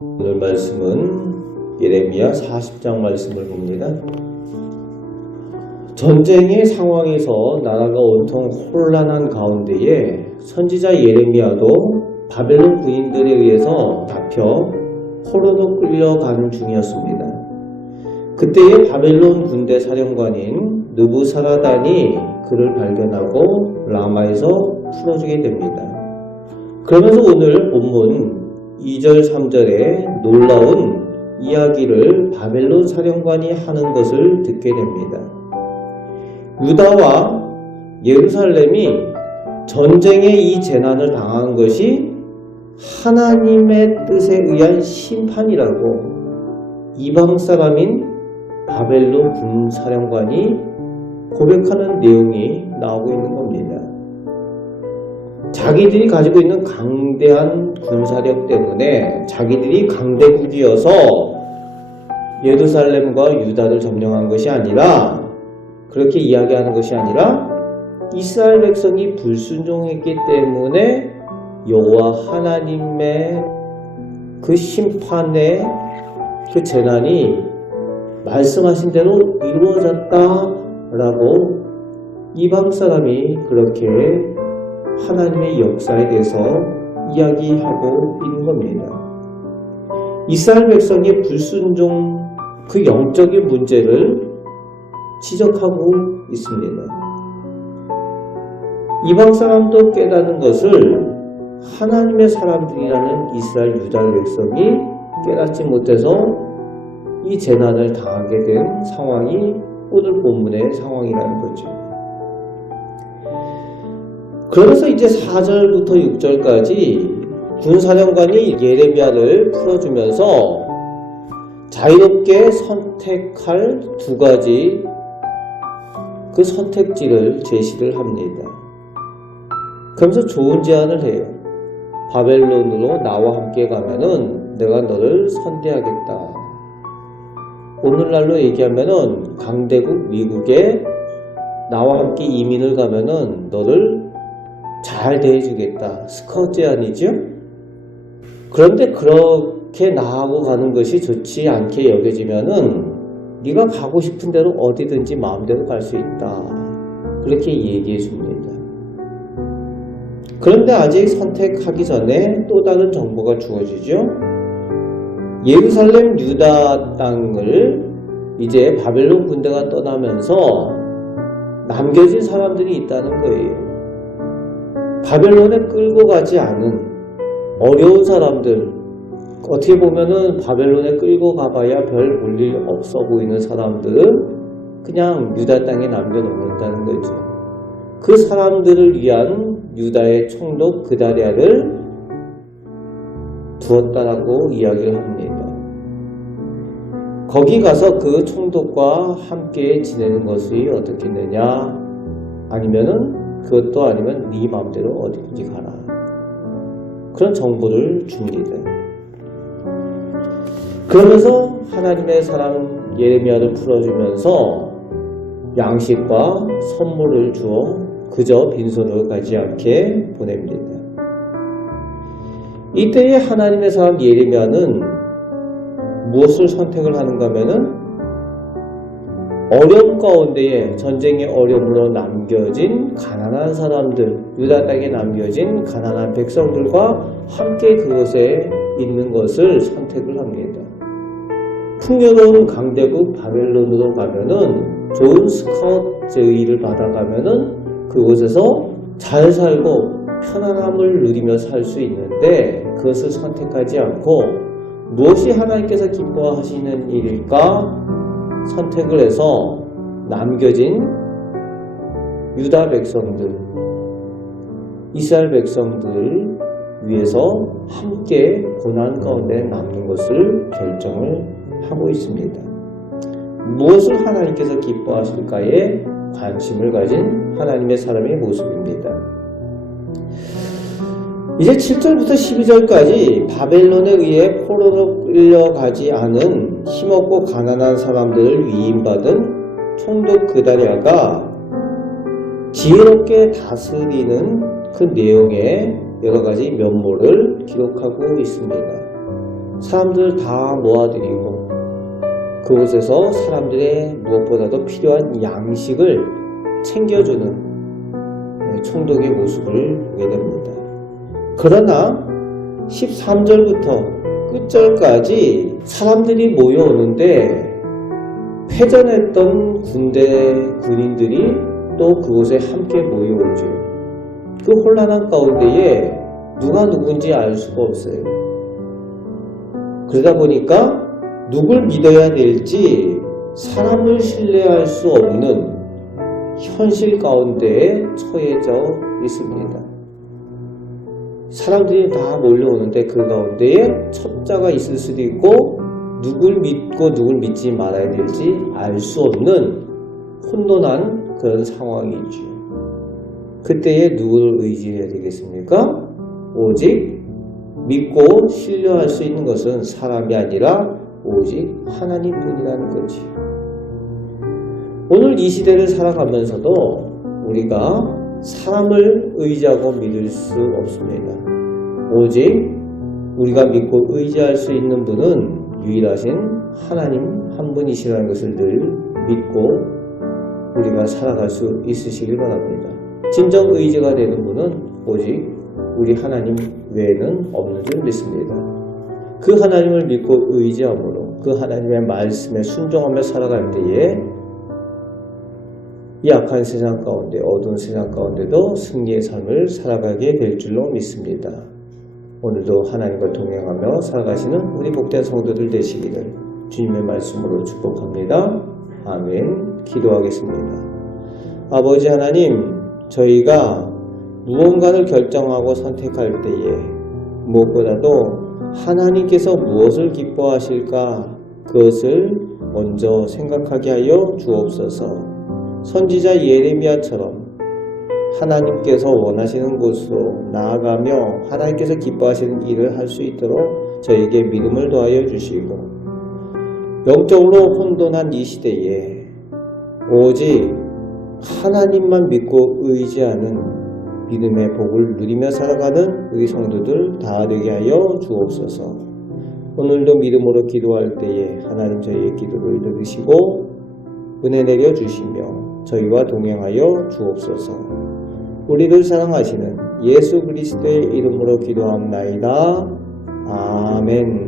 오늘 말씀은 예레미야 40장 말씀을 봅니다. 전쟁의 상황에서 나라가 온통 혼란한 가운데에 선지자 예레미야도 바벨론 군인들에 의해서 잡혀 포로로 끌려가는 중이었습니다. 그때의 바벨론 군대 사령관인 느부사라단이 그를 발견하고 라마에서 풀어주게 됩니다. 그러면서 오늘 본문 2절 3절에 놀라운 이야기를 바벨론 사령관이 하는 것을 듣게 됩니다. 유다와 예루살렘이 전쟁의 이 재난을 당한 것이 하나님의 뜻에 의한 심판이라고 이방 사람인 바벨론 군사령관이 고백하는 내용이 나오고 있는 겁니다. 자기들이 가지고 있는 강대한 군사력 때문에 자기들이 강대국이어서 예루살렘과 유다를 점령한 것이 아니라, 그렇게 이야기하는 것이 아니라 이스라엘 백성이 불순종했기 때문에 여호와 하나님의 그 심판의 그 재난이 말씀하신 대로 이루어졌다라고 이방 사람이 그렇게 하나님의 역사에 대해서 이야기하고 있는 겁니다. 이스라엘 백성의 불순종, 그 영적인 문제를 지적하고 있습니다. 이방 사람도 깨닫는 것을 하나님의 사람들이라는 이스라엘 유다 백성이 깨닫지 못해서 이 재난을 당하게 된 상황이 오늘 본문의 상황이라는 거죠. 그러면서 이제 4절부터 6절까지 군사령관이 예레미야를 풀어주면서 자유롭게 선택할 두 가지 그 선택지를 제시를 합니다. 그러면서 좋은 제안을 해요. 바벨론으로 나와 함께 가면은 내가 너를 선대하겠다. 오늘날로 얘기하면은 강대국 미국에 나와 함께 이민을 가면은 너를 잘 대해주겠다. 스카웃 제안이죠. 그런데 그렇게 나하고 가는 것이 좋지 않게 여겨지면은 네가 가고 싶은 대로 어디든지 마음대로 갈 수 있다. 그렇게 얘기해 줍니다. 그런데 아직 선택하기 전에 또 다른 정보가 주어지죠. 예루살렘 유다 땅을 이제 바벨론 군대가 떠나면서 남겨진 사람들이 있다는 거예요. 바벨론에 끌고 가지 않은 어려운 사람들, 어떻게 보면은 바벨론에 끌고 가봐야 별 볼일 없어 보이는 사람들은 그냥 유다 땅에 남겨놓는다는 거죠. 그 사람들을 위한 유다의 총독 그다랴를 두었다라고 이야기를 합니다. 거기 가서 그 총독과 함께 지내는 것이 어떻겠느냐, 아니면은 그것도 아니면 네 마음대로 어디든지 가라. 그런 정보를 줍니다. 그러면서 하나님의 사람 예레미야를 풀어주면서 양식과 선물을 주어 그저 빈손으로 가지 않게 보냅니다. 이때에 하나님의 사람 예레미야는 무엇을 선택을 하는가 하면은 어려움 가운데에 전쟁의 어려움으로 남겨진 가난한 사람들, 유다 땅에 남겨진 가난한 백성들과 함께 그곳에 있는 것을 선택을 합니다. 풍요로운 강대국 바벨론으로 가면은 좋은 스카웃 제의를 받아가면은 그곳에서 잘 살고 편안함을 누리며 살 수 있는데, 그것을 선택하지 않고 무엇이 하나님께서 기뻐하시는 일일까 선택을 해서 남겨진 유다 백성들, 이스라엘 백성들을 위해서 함께 고난 가운데 남는 것을 결정을 하고 있습니다. 무엇을 하나님께서 기뻐하실까에 관심을 가진 하나님의 사람의 모습입니다. 이제 7절부터 12절까지 바벨론에 의해 포로로 끌려가지 않은 힘없고 가난한 사람들을 위임받은 총독 그다랴가 지혜롭게 다스리는 그 내용의 여러 가지 면모를 기록하고 있습니다. 사람들을 다 모아들이고 그곳에서 사람들의 무엇보다도 필요한 양식을 챙겨주는 총독의 모습을 보게 됩니다. 그러나 13절부터 끝절까지 사람들이 모여오는데 패전했던 군인들이 또 그곳에 함께 모여오죠. 그 혼란한 가운데에 누가 누군지 알 수가 없어요. 그러다 보니까 누굴 믿어야 될지 사람을 신뢰할 수 없는 현실 가운데에 처해져 있습니다. 사람들이 다 몰려오는데 그 가운데에 첩자가 있을 수도 있고 누굴 믿고 누굴 믿지 말아야 될지 알 수 없는 혼돈한 그런 상황이죠. 그때에 누구를 의지해야 되겠습니까? 오직 믿고 신뢰할 수 있는 것은 사람이 아니라 오직 하나님뿐이라는 거지. 오늘 이 시대를 살아가면서도 우리가 사람을 의지하고 믿을 수 없습니다. 오직 우리가 믿고 의지할 수 있는 분은 유일하신 하나님 한 분이시라는 것을 늘 믿고 우리가 살아갈 수 있으시길 바랍니다. 진정 의지가 되는 분은 오직 우리 하나님 외에는 없는 줄 믿습니다. 그 하나님을 믿고 의지함으로 그 하나님의 말씀에 순종하며 살아갈 때에 이 악한 세상 가운데 어두운 세상 가운데도 승리의 삶을 살아가게 될 줄로 믿습니다. 오늘도 하나님과 동행하며 살아가시는 우리 복된 성도들 되시기를 주님의 말씀으로 축복합니다. 아멘. 기도하겠습니다. 아버지 하나님, 저희가 무언가를 결정하고 선택할 때에 무엇보다도 하나님께서 무엇을 기뻐하실까 그것을 먼저 생각하게 하여 주옵소서. 선지자 예레미야처럼 하나님께서 원하시는 곳으로 나아가며 하나님께서 기뻐하시는 일을 할 수 있도록 저에게 믿음을 더하여 주시고 영적으로 혼돈한 이 시대에 오직 하나님만 믿고 의지하는 믿음의 복을 누리며 살아가는 우리 성도들 다 되게 하여 주옵소서. 오늘도 믿음으로 기도할 때에 하나님 저희의 기도를 들으시고 은혜 내려 주시며 저희와 동행하여 주옵소서. 우리를 사랑하시는 예수 그리스도의 이름으로 기도합나이다. 아멘.